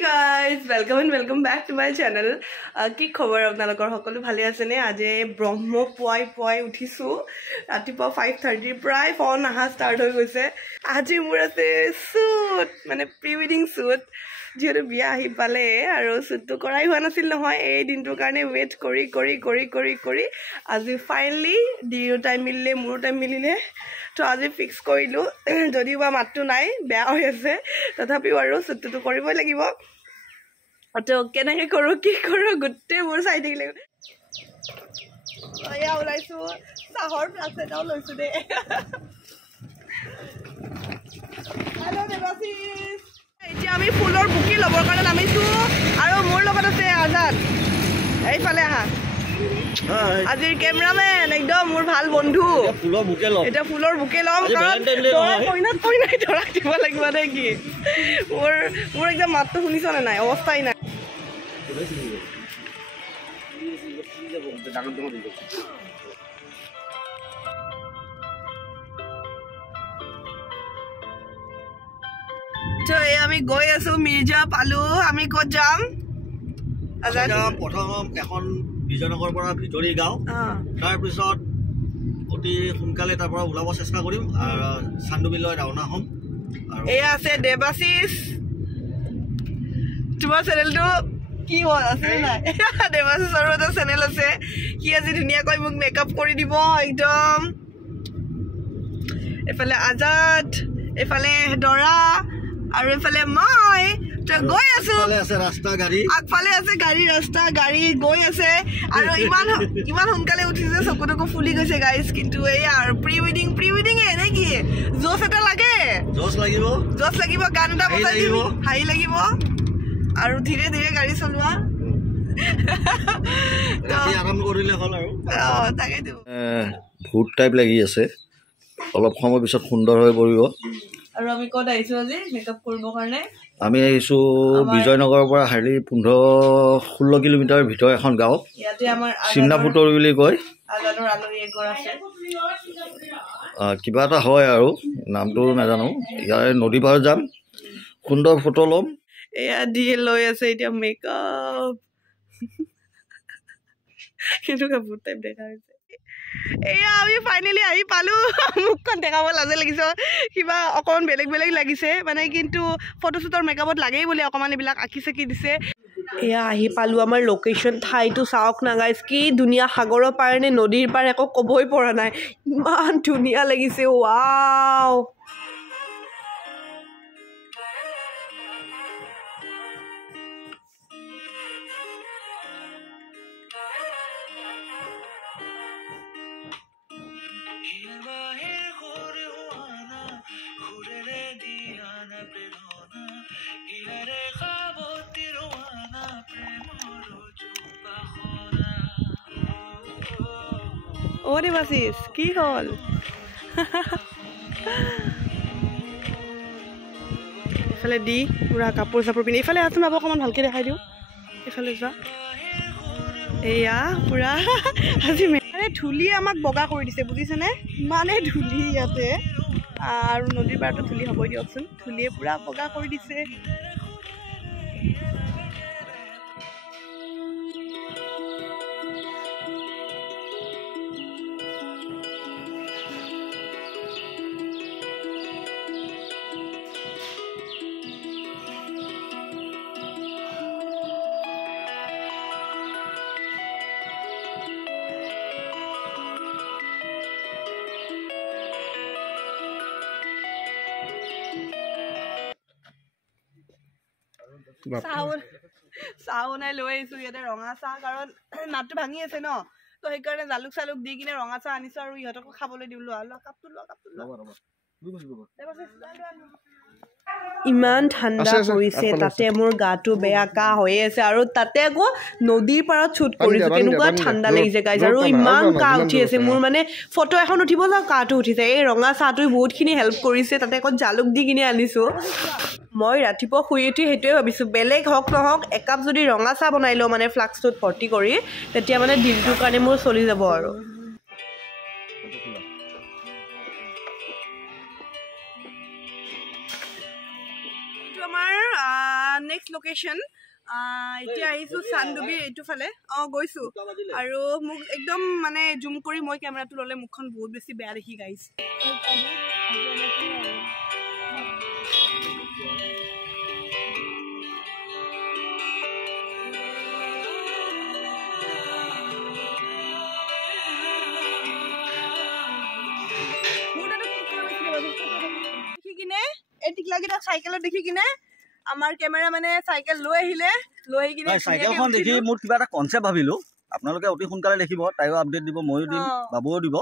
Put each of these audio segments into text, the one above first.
guys, welcome back to my channel. কি খবৰ আপোনালোকৰ সকলো ভালে আছে নে? আজি ব্ৰহ্ম পুৱাই উঠিছো ৰাতিপুৱা 5:30 প্ৰায় ফোন আহা ষ্টাৰ্ট হৈ গৈছে। আজি মোৰ আছে শুট মানে প্ৰি ৱেডিং শুট যেটো বিয়া আহি পালে আৰু শুটটো কৰাই হোৱা নাছিল নহয় এই দিনটোৰ কাৰণে ওয়েট কৰি আজি ফাইনালি দিও টাইম মিলিলে মোৰ টাইম মিলিলে তো আজি ফিক্স কৰিলো যদিও বা মাতটো নাই বেয়া হৈ আছে তথাপিও আৰু শুটটো কৰিবই লাগিব তো কেনেকৈ কৰো কি কৰো গুটে মোৰ চাই থাকিলে আয়া ওলাইছো চাহৰ প্লাছ এটাও লৈছো দে হেল্ল' দেৱাশিস এতিয়া আমি ফুলৰ বুকি ল'বৰ কাৰণে নামিছো আৰু মোৰ লগত আছে আজাদ এইফালে আহা আজিৰ কেমেৰামেন একদম মোৰ ভাল বন্ধু এটা ফুলৰ বুকে ল'ম কইনাই ধৰা দিব লাগিব নে কি মোৰ একদম মাতটো শুনিছ নে নাই অৱস্থাই নাই আমি গৈ আছো মিৰ্জা পালো আমি ক'ত যাম প্ৰথম এখন বিজয়নগৰৰ পৰা ভিতৰি গাঁও তাৰপিছত অতি সোনকালে তাৰ পৰা ওলাব চেষ্টা কৰিম চান্দুবিলৈ ৰাওনা হ'ম এয়া আছে দেৱাশিস তোমাৰ চেনেলটো কি হ'ল আছে নাই দেৱাশিসৰ এটা চেনেল আছে কি আজি ধুনীয়াকৈ মোক মেকআপ কৰি দিব একদম এফালে আজাদ এফালে দৰা আৰু এফালে মই গৈ আছো ৰাস্তা গাড়ী আগফালে আছে গাড়ী ৰাস্তা গাড়ী গৈ আছে আৰু ইমান সোনকালে উঠিছে চকুটকু ফুলি গৈছে গাইজ কিন্তু এই আৰু প্ৰি ৱেডিং এনে কি জোচ এটা লাগে জোচ লাগিব গান এটা বজাই দিব হাঁহি লাগিব আৰু ধীৰে ধীৰে গাড়ী চলোৱা আৰাম কৰিলে হ'ল আৰু তাকেইতো ভূত টাইপ লাগি আছে অলপ সময় পিছত সুন্দৰ হৈ পৰিব আৰু আমি ক'ত আহিছো আজি মেকআপ কৰিবৰ কাৰণে আমি আহিছো বিজয়নগৰৰ পৰা 16 কিলোমিটাৰ ভিতৰ এখন গাঁও ইয়াতে আমাৰ চিমনাপুতৰ বুলি কয় আজাদৰ আলহী এঘৰ আছে কিবা এটা হয় আৰু নামটো নাজানো ইয়াৰ নদী পাৰত যাম সুন্দৰ ফটো ল'ম এয়া দিয়ে লৈ আছে এতিয়া মেকআপ কিন্তু কাপোৰ টাইপ দেখা হৈছে এয়া আমি ফাইনেলি আহি পালো মুখখন দেখাব লাজে লাগিছে কিবা অকণমান বেলেগ লাগিছে মানে কিন্তু ফটোশ্বুটৰ মেকআপত লাগেই বুলি অকণমান এইবিলাক আঁকি চাকি দিছে এয়া আহি পালো আমাৰ লোকেশ্যন ঠাইটো চাওক না গাইজ কি ধুনীয়া সাগৰৰ পাৰ নে নদীৰ পাৰ একো ক'বই পৰা নাই ইমান ধুনীয়া লাগিছে ৱাও অ দেৱাশিস কি হ'ল এইফালে দি পুৰা কাপোৰ চাপোৰ পিন্ধি এইফালে আছোন আব অকণমান ভালকৈ দেখাই দিওঁ এইফালে যোৱা এয়া পুৰা আজি ধূলিয়ে আমাক বগা কৰি দিছে বুজিছেনে ইমানে ধূলি ইয়াতে আৰু নদীৰ পাৰতো ধূলি হ'বই দিয়কচোন ধূলিয়ে পুৰা বগা কৰি দিছে চাহ বনাই লৈ আহিছো ইয়াতে ৰঙা চাহ কাৰণ মাতটো ভাঙি আছে ন তো সেইকাৰণে জালুক চালুক দি কিনে ৰঙা চাহ আনিছো আৰু ইহঁতকো খাবলৈ দিম লোৱা কাপটো ইমান ঠাণ্ডা পৰিছে তাতে মোৰ গাটো বেয়া কাহ হৈ আছে আৰু তাতে আকৌ নদীৰ পাৰত শ্বুট কৰিছো কেনেকুৱা ঠাণ্ডা লাগিছে গাইজ আৰু ইমান কাহ উঠি আছে মোৰ মানে ফটো এখন উঠিব যাওঁ কাহটো উঠিছে এই ৰঙা চাহটোৱে বহুতখিনি হেল্প কৰিছে তাতে আকৌ জালুক দি কিনে আনিছো মই ৰাতিপুৱা শুই উঠি সেইটোৱে ভাবিছোঁ বেলেগ হওক নহওক একাপ যদি ৰঙা চাহ বনাই লওঁ মানে ফ্লাক্সটোত ভৰ্তি কৰি তেতিয়া মানে দিনটোৰ কাৰণে মোৰ চলি যাব আৰু এইটো আমাৰ নেক্সট লোকেশ্যন এতিয়া আহিছো চান্দুবি এইটো ফালে গৈছো আৰু মোক একদম মানে জুম কৰি মই কেমেৰাটো ল'লে মুখখন বহুত বেছি বেয়া দেখি গাইছ চাইকেলত দেখি কিনে আমাৰ কেমেৰা মানে চাইকেল লৈ আহিলে লৈ আহি কিনে চাইকেলখন দেখি মোৰ কিবা এটা কনচেপ্ট ভাবিলো আপোনালোকে অতি সোনকালে দেখিব তাইও আপডেট দিব ময়ো দিম বাবুও দিব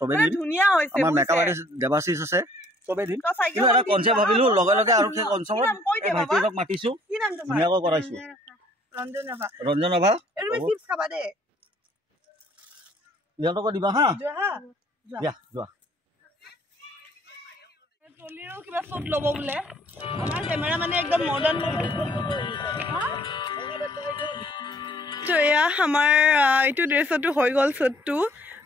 চবে দিম ধুনীয়া হৈছে আমাৰ মেকআপ আৰ্টিষ্ট দেৱাশিষ আছে চবে দিম কিন্তু এটা কনচেপ্ট ভাবিলো লগে লগে আৰু সেই কনচেপ্টত ভাইটিক মাতিছো ধুনীয়াকৈ কৰাইছো ৰঞ্জন নভা ইহঁতকো দিবা হা দিয়া যোৱা টলিৰো কিবা শ্বট ল'ব বোলে আমাৰ কেমেৰা মানে একদম মডাৰ্ণ তো এয়া আমাৰ এইটো ড্ৰেছতো হৈ গ'ল শ্বটটো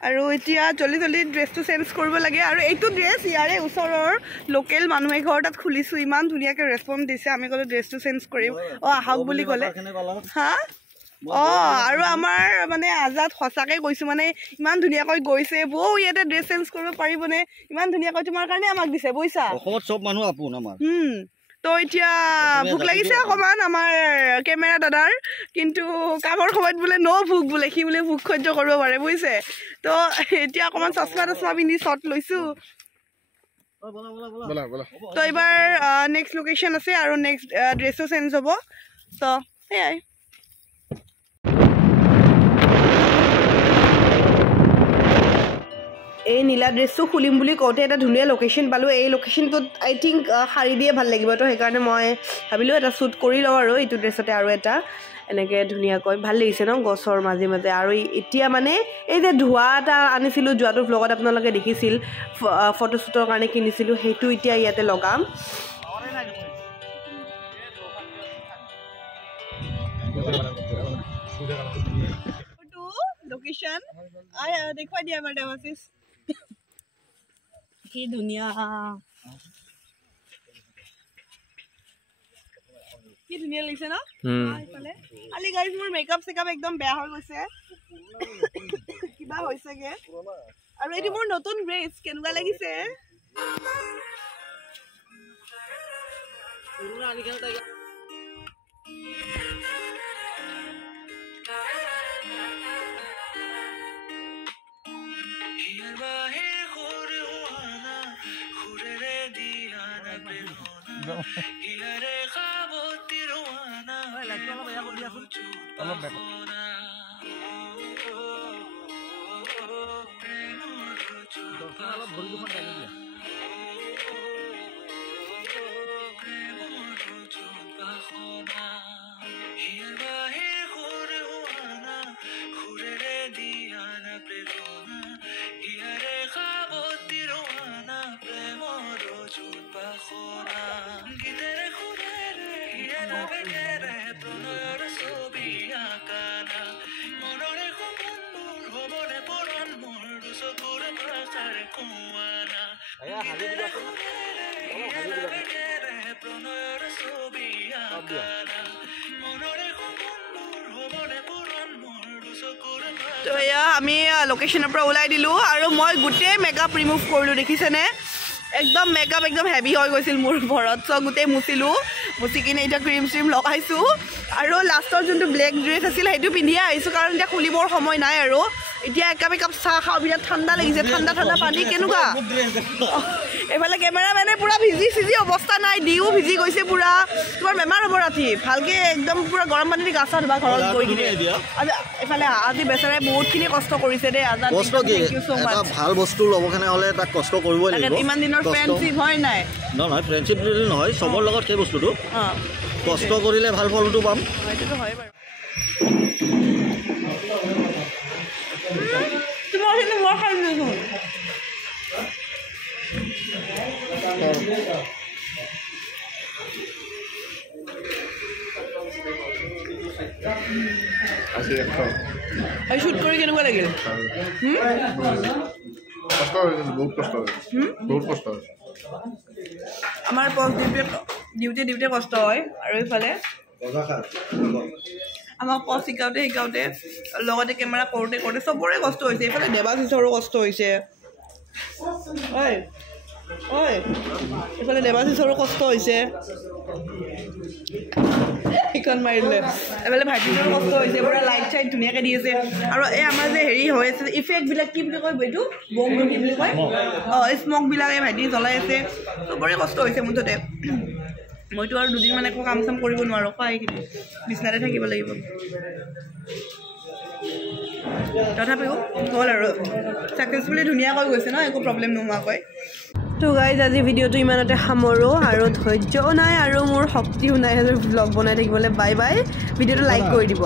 আৰু এতিয়া জলদি জলদি ড্ৰেছটো চেঞ্জ কৰিব লাগে আৰু এইটো ড্ৰেছ ইয়াৰে ওচৰৰ লোকেল মানুহে ঘৰ তাত খুলিছোঁ ইমান ধুনীয়াকৈ ৰেছপন্স দিছে আমি ক'লো ড্ৰেছটো চেঞ্জ কৰিম আহক বুলি ক'লে হা আৰু আমাৰ মানে আজাদ সঁচাকৈ গৈছোঁ মানে ইমান ধুনীয়াকৈ গৈছে বৌ ইয়াতে ড্ৰেছ চেঞ্জ কৰিব পাৰিবনে ইমান ধুনীয়াকৈ তোমাৰ কাৰণে আমাক দিছে বুজিছা চব মানুহ আপোন আমাৰ তো এতিয়া ভোক লাগিছে অকণমান আমাৰ কেমেৰা দাদাৰ কিন্তু কামৰ সময়ত বোলে ভোক বোলে সি বোলে ভোক সহ্য কৰিব পাৰে বুজিছে তো এতিয়া অকণমান চশমা তচমা পিন্ধি শ্বট লৈছোঁ তো এইবাৰ নেক্সট লোকেশ্যন আছে আৰু নেক্সট ড্ৰেছো চেঞ্জ হ'ব তো সেয়াই এই নীলা ড্ৰেছটো খুলিম বুলি কওঁতে এটা ধুনীয়া লোকেশ্যন পালোঁ এই লোকেশ্যনটোত আই থিংক শাৰী দিয়ে ভাল লাগিব তো সেইকাৰণে মই ভাবিলোঁ এটা শ্বুট কৰি লওঁ আৰু এইটো ড্ৰেছতে আৰু এটা এনেকৈ ধুনীয়াকৈ ভাল লাগিছে ন গছৰ মাজে মাজে আৰু এতিয়া মানে এই যে ধোঁৱা এটা আনিছিলোঁ যোৱাটো ভ্লগত আপোনালোকে দেখিছিল ফটোশ্বুটৰ কাৰণে কিনিছিলোঁ সেইটো এতিয়া ইয়াতে লগাম লোকেশ্যন দেখুৱাই দিয়া আমাৰ দেৱাশিষ কি ধুনীয়া কি ধুনীয়া লাগিছে ন খালি গাইজ মোৰ মেকআপ চেকআপ একদম বেয়া হৈ গৈছে কিবা হৈছেগে আৰু এইটো মোৰ নতুন ড্ৰেছ কেনেকুৱা লাগিছে তো এয়া আমি লোকেশ্যনৰ পৰা ওলাই দিলোঁ আৰু মই গোটেই মেকআপ ৰিমুভ কৰিলোঁ দেখিছেনে একদম মেকআপ একদম হেভি হৈ গৈছিল মোৰ ঘৰত চ' গোটেই মুচিলোঁ মুচি কিনে এতিয়া ক্ৰীম চ্ৰীম লগাইছোঁ আৰু লাষ্টৰ যোনটো ব্লেক ড্ৰেছ আছিল সেইটো পিন্ধিয়ে আহিছোঁ কাৰণ এতিয়া খুলিবৰ সময় নাই আৰু এতিয়া একাপ একাপ চাহ খাওঁ বিৰাট ঠাণ্ডা লাগিছে ঠাণ্ডা ঠাণ্ডা পানী কেনেকুৱা এইফালে কেমেৰা মানে পূৰা ভিজি চিজি অৱস্থা নাই দিও ভিজি গৈছে পূৰা তোমাৰ বেমাৰ হ'ব ৰাতি ভালকৈ একদম পূৰা গৰম পানী দি গা চা ধুবা ঘৰত গৈ কিনে এইফালে আজি বেচাৰে বহুতখিনি কষ্ট কৰিছে দেই আজাদ ভাল বস্তু ল'ব কাৰণে হ'লে তাক কষ্ট কৰিবই লাগিব ইমান দিনৰ ফ্ৰেণ্ডশ্বিপ হয় নাই নহয় ফ্ৰেণ্ডশ্বিপ বুলি নহয় চবৰ লগত সেই বস্তুটো কষ্ট কৰিলে ভাল ফলটো পাম সেইটোতো হয় বাৰু তোমাৰ কিন্তু মই খাই দিছোঁ শ্বুট কৰি কেনেকুৱা লাগিল বহুত কষ্ট আমাৰ পজিটিভ দিওঁতে কষ্ট হয় আৰু এইফালে আমাক পথ শিকাওঁতে লগতে কেমেৰা কৰোঁতে চবৰে কষ্ট হৈছে এইফালে দেৱাশিষৰো কষ্ট হৈছে এইফালে দেৱাশিষৰো কষ্ট হৈছে এইখন মাৰিলে এইফালে ভাইটিৰো কষ্ট হৈছে পুৰা লাইট চাইট ধুনীয়াকৈ দি আছে আৰু এই আমাৰ যে হেৰি হৈ আছে ইফেক্টবিলাক কি বুলি কয় এইটো বম কি বুলি কয় স্মকবিলাক এই ভাইটি জ্বলাই আছে চবৰে কষ্ট হৈছে মুঠতে মইতো আৰু দুদিনমান একো কাম চাম কৰিব নোৱাৰোঁ এইখিনি বিচনাতে থাকিব লাগিব তথাপিও হ'ল আৰু ছাকচেছফুলি ধুনীয়াকৈ গৈছে ন একো প্ৰব্লেম নোহোৱাকৈ তো গাইজ আজি ভিডিঅ'টো ইমানতে সামৰোঁ আৰু ধৈৰ্যও নাই আৰু মোৰ শক্তিও নাই ব্লগ বনাই থাকিবলৈ বাই ভিডিঅ'টো লাইক কৰি দিব